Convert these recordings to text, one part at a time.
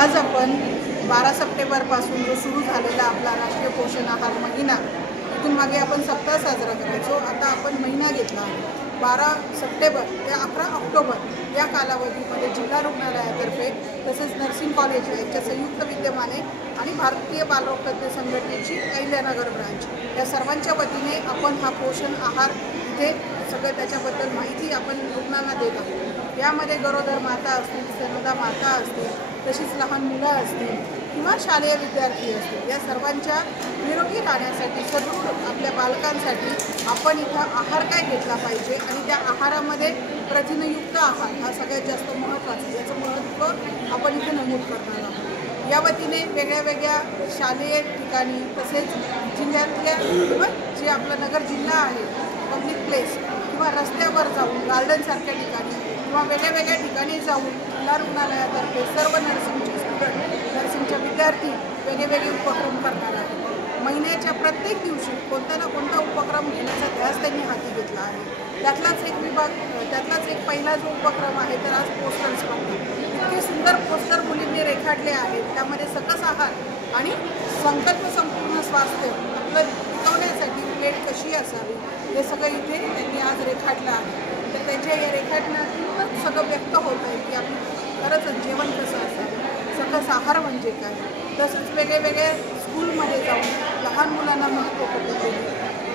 आज आपण 12 सप्टेंबरपासून जो सुरू झालेला आपला राष्ट्रीय पोषण आहार महिना, इथून मागे आपण सप्ताह साजरा करायचो. आता आपण महिना घेतला आहे. 12 सप्टेंबर ते 11 ऑक्टोबर या कालावधीमध्ये जिल्हा रुग्णालयातर्फे तसेच नर्सिंग कॉलेज यांच्या संयुक्त विद्यमाने आणि भारतीय बालरोग तज्ज्ञ संघटनेची अहिल्यानगर ब्रांच या सर्वांच्या वतीने आपण हा पोषण आहार इथे सगळं त्याच्याबद्दल माहिती आपण रुग्णांना देत आहोत. यामध्ये गरोदर माता असतील, स्तनदा माता असतील, तशीच लहान मुलं असतील किंवा शालेय विद्यार्थी असतील, या सर्वांच्या निरोगी राहण्यासाठी सदृढ आपल्या बालकांसाठी आपण इथं आहार काय घेतला पाहिजे आणि त्या आहारामध्ये प्रथिनयुक्त आहार हा सगळ्यात जास्त महत्त्वाचा, याचं महत्त्व आपण इथे नमूद करणार आहोत. या वतीने वेगळ्या वेगळ्या शालेय ठिकाणी तसेच जिल्ह्यातल्या किंवा जे आपला नगर जिल्हा आहे पब्लिक प्लेस किंवा रस्त्यावर जाऊन गार्डनसारख्या ठिकाणी किंवा वेगळ्या वेगळ्या ठिकाणी जाऊन जिल्हा रुग्णालयातर्फे सर्व नर्सिंगचे स्टुडंट, नर्सिंगचे विद्यार्थी वेगवेगळे उपक्रम करणार आहेत. महिन्याच्या प्रत्येक दिवशी कोणता ना कोणता उपक्रम घेण्याचा ध्यास त्यांनी हाती घेतला आहे. त्यातलाच एक पहिला जो उपक्रम आहे तर आज पोस्टर स्पर्धा. इतके सुंदर पोस्टर मुलींनी रेखाटले आहेत. त्यामध्ये सकस आहार आणि संकल्प संपूर्ण स्वास्थ्य आपलं टिकवण्यासाठी प्लेट कशी असावी हे सगळं इथे त्यांनी आज रेखाटलं आहे. तर त्यांच्या या रेखाटण्यातून सगळं व्यक्त होत आहे की आपण खरंच जेवण कसं असावं, सकस आहार म्हणजे काय. तसंच वेगवेगळ्या स्कूलमध्ये जाऊन लहान मुलांना महत्त्व पटवून देणे,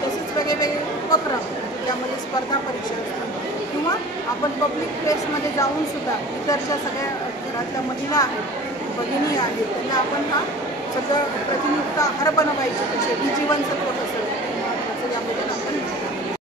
तसेच वेगवेगळे उपक्रम ज्यामध्ये स्पर्धा परीक्षा असतात किंवा आपण पब्लिक प्लेसमध्ये जाऊनसुद्धा इतरच्या सगळ्या घरातल्या महिला आहेत, भगिनी आहेत, त्यांना आपण हा सगळं प्रथिनयुक्त आहार बनवायचे कसे, ही जीवनसत्व